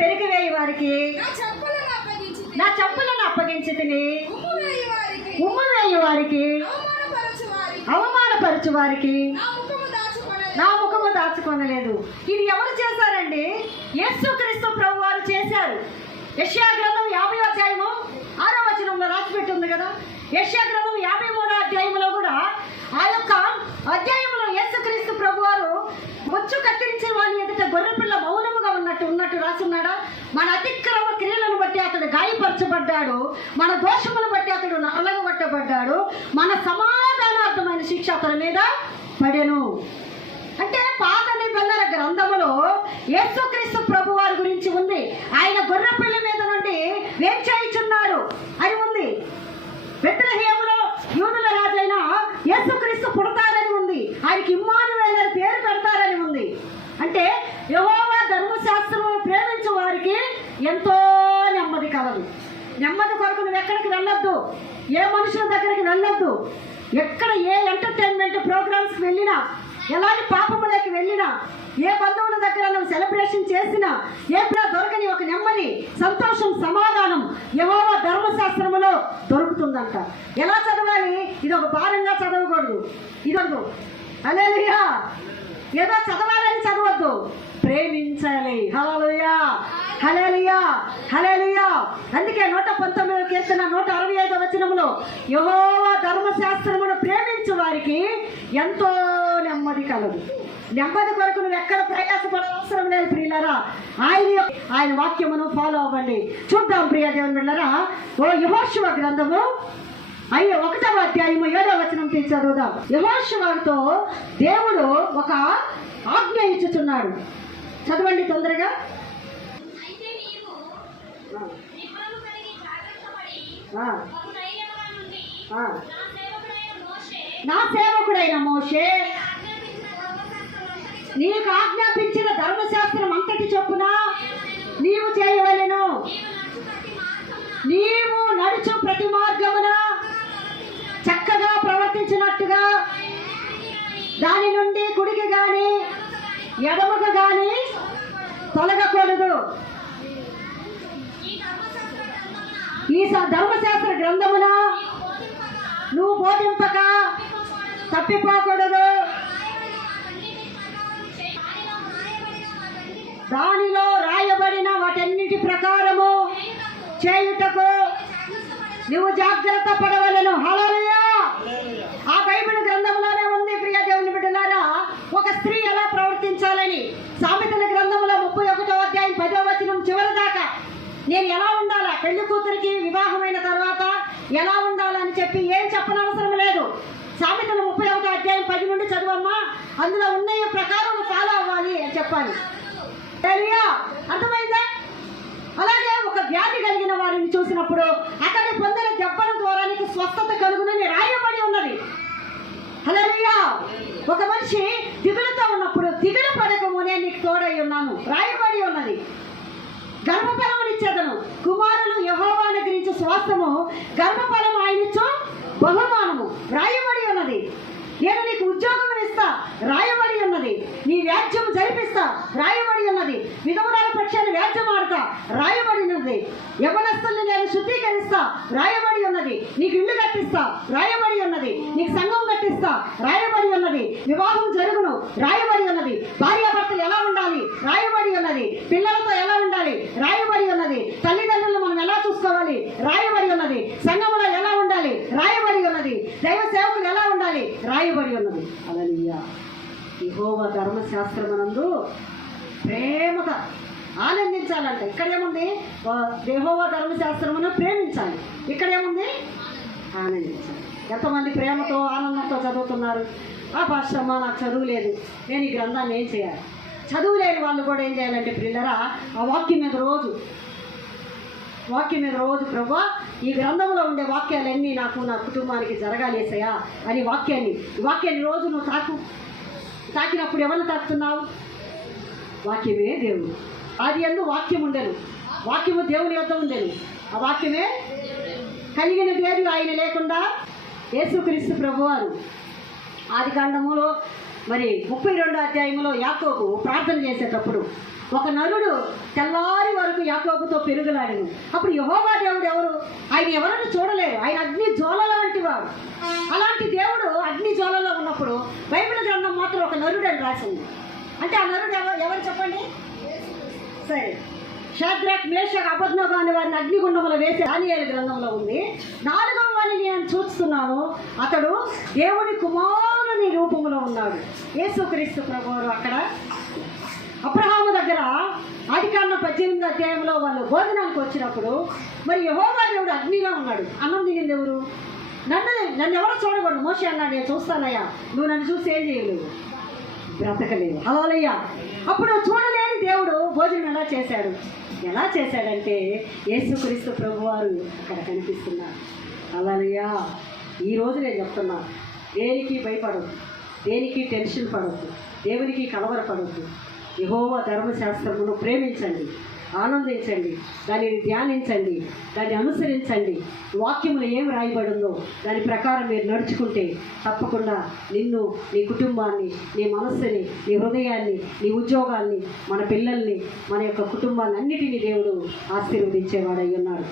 పెరిగివేయి వారికి నా చెప్పులను అప్పగించి తిని ఉమ్ము వేయి వారికి అవమానపరచు వారికి నా ముఖము దాచుకొనలేదు. ఇది ఎవరు చేశారండి? యేసుక్రీస్తు ప్రభు వారు చేశారు. యెషయా గ్రంథం యాభై అధ్యాయము ఆరో వచనంలో రాసి పెట్టి ఉంది కదా? యెషయా గ్రంథం యాభై మూడో అధ్యాయంలో కూడా ఆ యొక్క అధ్యాయంలో యేసుక్రీస్తు ప్రభు వారు బొచ్చు కత్తిరించే వాని ఎదుట గొర్రెపిల్ల మౌనముగా ఉన్నట్టు ఉన్నట్టు రాసున్నాడా మన అతిక్రమ క్రియలను బట్టి అతడు గాయపరచబడ్డాడు మన దోషములను బట్టి అతడు చేయబడ్డాడు మన సమాధానార్థమైన శిక్ష అతని మీద పడెను. అంటే పాత నిబంధన గ్రంథములో యేసుక్రీస్తు ప్రభు వారి గురించి ఉంది. ఆయన గొర్రెపిల్ల మీద నుండి వేంచాయిచున్నాడు అని ఉంది. బెత్లహేములో యూనుల రాజైన యేసుక్రీస్తు పుడతారని ఉంది. ఆయనకి ఇమ్మానువేల్ పేరు పెడతారని ఉంది. అంటే యెహోవా ధర్మశాస్త్రము ప్రేమించే వారికి ఎంతో నెమ్మది కలదు. నెమ్మది ఎక్కడికి వెళ్ళొద్దు? ఏ మనుషుల దగ్గరికి వెళ్ళొద్దు? ఎక్కడ ఏ ఎంటర్టైన్మెంట్ ప్రోగ్రామ్స్కి వెళ్ళినా ఎలాంటి పాపములకి వెళ్ళినా ఏ బంధువుల దగ్గర నువ్వు సెలబ్రేషన్ చేసినా ఏ దొరకని ఒక నెమ్మది సంతోషం సమాధానం యెహోవా ధర్మశాస్త్రములో దొరుకుతుందంట. ఎలా చదవాలి? ఇది ఒక భారంగా చదవకూడదు. ఇదొద్దు అలేలుయా ఏదో చదవాలని చదవద్దు. ప్రేమించాలి. హలలుయా హలేలియా హలేలియా అందుకే నూట పంతొమ్మిది కీర్తన నూట అరవై ఐదు వచనములో యహోవా ధర్మశాస్త్రమును ప్రేమించు వారికి ఎంతో నెమ్మది కలదు. నెమ్మది కొరకు నువ్వు ఎక్కడ ప్రయాసపడవసరం లేదు ప్రియులరా. ఆయన ఆయన వాక్యమును ఫాలో అవ్వండి. చూద్దాం ప్రియ దేవుని ఓ యహోశివ గ్రంథము అయ్యో ఒకటవ అధ్యాయము ఏడవ వచనం తీసి చదువుదాం. యహోశివతో దేవుడు ఒక ఆజ్ఞ ఇచ్చుతున్నాడు చదవండి తొందరగా. నా సేవకుడైన మోషే నీకు ఆజ్ఞాపించిన ధర్మశాస్త్రం అంతటి చొప్పున నీవు చేయవలను. నీవు నడుచు ప్రతి మార్గమున నీవు నడుచు ప్రతి మార్గమున చక్కగా ప్రవర్తించినట్టుగా దాని నుండి కుడికి గాని ఎడమకు గాని తొలగకూడదు ఈ ధర్మశాస్త్ర గ్రంథమున ఈ స- ధర్మశాస్త్ర గ్రంథమున నువ్వు బోధింపక తప్పిపోకూడదు. దానిలో రాయబడిన వాటన్నిటి ప్రకారము చేయుటకు నువ్వు జాగ్రత్త పడవలను హల్లెలూయా ఆ బైబిల్ గ్రంథంలోనే ఉంది ప్రియ దేవుని బిడ్డలారా ఒక స్త్రీ ఎలా ప్రవర్తించాలని సామెతల గ్రంథంలో ముప్పై ఒకటో అధ్యాయం పదో వచనం చివరి దాకా నేను ఎలా ఉండాలా పెళ్ళి కూతురికి వివాహమైన తర్వాత ఎలా ఉండాలని చెప్పి ఏం చెప్పనవసరం లేదు. సామెతలు ముప్పై ఒకటి అధ్యాయం పది నుండి చదువమ్మా. అందులో ఉన్న ప్రకారం ఫాలో అవ్వాలి అని చెప్పాలి. అర్థమైందా? అలాగే ఒక వ్యాధి కలిగిన వారిని చూసినప్పుడు అతని పొందిన దెబ్బల ద్వారా నీకు స్వస్థత కలుగునని రాయబడి ఉన్నది. హల్లెలూయా! ఒక మనిషి దిగులుతో ఉన్నప్పుడు దిగులు పడకమునే నీకు తోడై ఉన్నాను. రాయబడి ఉన్నది. గర్భఫలమునిచ్చేదను గర్భఫలం ఆయనిచ్చు బహుమానము రాయబడి ఉన్నది. నేను నీకు ఉద్యోగం ఇస్తా రాయబడి ఉన్నది. నీ వ్యాజ్యం జరిపిస్తా రాయబడి ఉన్నది. విధవరాల పక్షాన్ని వ్యాజ్యం ఆడతా రాయబడి ఉన్నది. యవనస్తుల్ని నేను శుద్ధీకరిస్తా రాయబడి ఉన్నది. నీకు ఇల్లు కట్టిస్తా రాయబడి ఉన్నది. నీకు సంఘం కట్టిస్తా రాయబడి ఉన్నది. వివాహం జరుగును రాయబడి ఉన్నది భార్యాభర్తలు ఎలా ఉండాలి రాయబడి ఉన్నది పిల్లలతో ఎలా ఉండాలి రాయబడి ఉన్నది తల్లిదండ్రులను మనం ఎలా చూసుకోవాలి రాయబడి ఉన్నది సంఘంలో ఎలా ఉండాలి రాయబడి ఉన్నది దైవ సేవకులు ఎలా ఉండాలి రాయబడి ఉన్నది. అలలియా ఇహోవ ధర్మశాస్త్రమనందు ప్రేమగా ఆనందించాలంట. ఇక్కడేముంది? దేహోవ ధర్మశాస్త్రమును ప్రేమించాలి. ఇక్కడేముంది? ఆనందించాలి. ఎంతమంది ప్రేమతో ఆనందంతో చదువుతున్నారు? ఆ పాశ్రమ నాకు చదువు లేదు. నేను ఈ గ్రంథాన్ని ఏం చేయాలి? చదువు లేని వాళ్ళు కూడా ఏం చేయాలంటే పిల్లరా ఆ వాక్యం మీద రోజు వాక్యం మీద రోజు ప్రభా ఈ గ్రంథంలో ఉండే వాక్యాలన్నీ నాకు నా కుటుంబానికి జరగాలేసయా అని వాక్యాన్ని. ఈ వాక్యాన్ని రోజు నువ్వు తాకు తాకినప్పుడు ఎవరిని తాకుతున్నావు? వాక్యమే దేవుడు అది ఎందు వాక్యం ఉండను. వాక్యము దేవుని యొద్ద ఉండను. ఆ వాక్యమే కలిగిన పేరు ఆయన లేకుండా యేసుక్రీస్తు ప్రభువారు. ఆది కాండములో మరి ముప్పై రెండో అధ్యాయంలో యాకోకు ప్రార్థన చేసేటప్పుడు ఒక నరుడు తెల్లారి వరకు యాకోబుతో పెరుగులాడను. అప్పుడు యహోవా దేవుడు ఎవరు? ఆయన ఎవరని చూడలేరు ఆయన అగ్ని జ్వాల లాంటి వాడు. అలాంటి దేవుడు అగ్ని జ్వాలలో ఉన్నప్పుడు బైబిల్ గ్రంథం మాత్రం ఒక నరుడు అని రాసింది. అంటే ఆ నరుడు ఎవరు? ఎవరు చెప్పండి? సరే. షాద్రాక్ మేషక్ అబద్నోగా అనే వారిని అగ్నిగుండంలో వేసి దానియాల గ్రంథంలో ఉంది. నాలుగవ వారిని నేను చూస్తున్నాను. అతడు దేవుడి కుమారుని రూపంలో ఉన్నాడు. యేసుక్రీస్తు ప్రభువారు అక్కడ అబ్రహాము దగ్గర ఆదికాండ పద్దెనిమిది అధ్యాయంలో వాళ్ళు భోజనానికి వచ్చినప్పుడు మరి యహోవా దేవుడు అగ్నిగా ఉన్నాడు. అన్నం తినింది ఎవరు? నన్ను నన్ను ఎవరు చూడకూడదు? మోసే అన్నాడు నేను చూస్తానయ్యా నువ్వు నన్ను చూసి ఏం చేయలేవు? బ్రతకలేదు హలోలయ్యా. అప్పుడు చూడలేని దేవుడు భోజనం ఎలా చేశాడు? ఎలా చేశాడంటే యేసుక్రీస్తు ప్రభువారు అక్కడ కనిపిస్తున్నారు. అలాలయ్యా ఈ రోజు నేను చెప్తున్నా దేనికి భయపడద్దు? దేనికి టెన్షన్ పడద్దు? దేవునికి కలవరపడద్దు? యహోవ ధర్మశాస్త్రమును ప్రేమించండి ఆనందించండి దానిని ధ్యానించండి దాన్ని అనుసరించండి. వాక్యములు ఏం రాయబడిందో దాని ప్రకారం మీరు నడుచుకుంటే తప్పకుండా నిన్ను నీ కుటుంబాన్ని నీ మనస్సుని నీ హృదయాన్ని నీ ఉద్యోగాన్ని మన పిల్లల్ని మన యొక్క కుటుంబాన్ని అన్నిటినీ దేవుడు ఆశీర్వదించేవాడై ఉన్నాడు